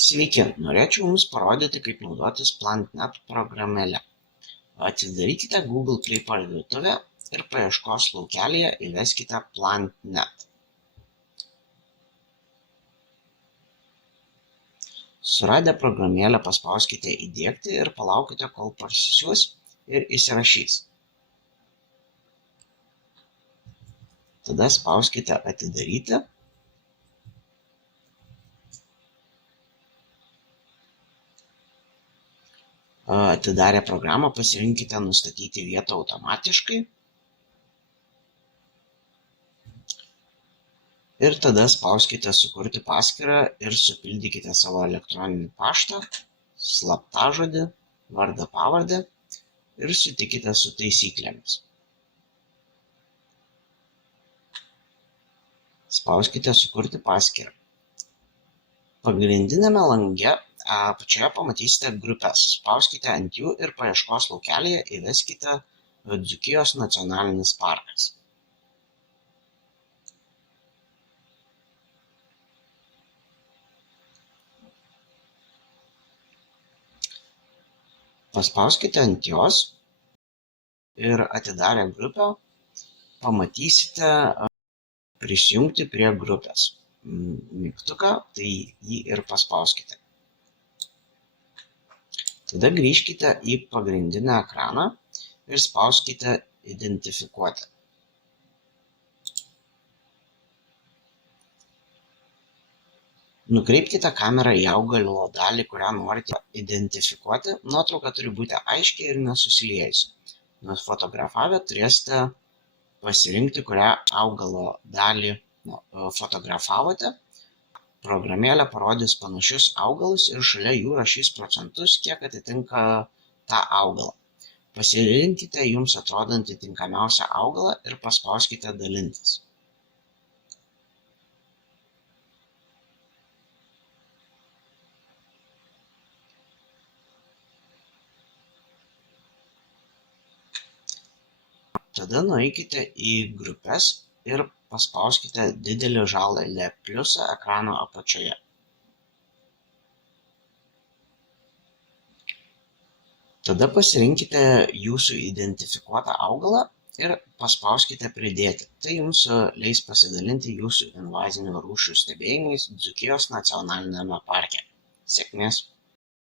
Sveiki, norėčiau Jums parodyti, kaip naudotis PlantNet programėle. Atidarykite Google Play parduotuvę ir paieškos laukelyje įveskite PlantNet. Suradę programėlę paspauskite įdiegti ir palaukite, kol parsisiųs ir įsirašys. Tada spauskite atidaryti. Atidarę programą pasirinkite nustatyti vietą automatiškai ir tada spauskite sukurti paskyrą ir supildykite savo elektroninį paštą, slaptažodį, vardą, pavardę ir sutikite su taisyklėmis. Spauskite sukurti paskyrą. Pagrindiniame lange apačioje pamatysite grupes. Spauskite ant jų ir paieškos laukelyje įveskite Dzūkijos nacionalinis parkas. Paspauskite ant jos ir atidarę grupę pamatysite prisijungti prie grupės mygtuką, tai jį ir paspauskite. Tada grįžkite į pagrindinę ekraną ir spauskite identifikuoti. Nukreipkite kamerą į augalo dalį, kurią norite identifikuoti. Nuotrauka turi būti aiški ir nesusiliejusi. Nufotografavę turėsite pasirinkti, kurią augalo dalį fotografavote. Programėlė parodys panašius augalus ir šalia jų rašys procentus, kiek atitinka tą augalą. Pasirinkite jums atrodantį tinkamiausią augalą ir paspauskite dalintis. Tada nueikite į grupes ir paspauskite didelį žalią pliusą ekrano apačioje. Tada pasirinkite jūsų identifikuotą augalą ir paspauskite pridėti. Tai jums leis pasidalinti jūsų invazinių rūšių stebėjimais Dzūkijos nacionaliniame parke. Sėkmės!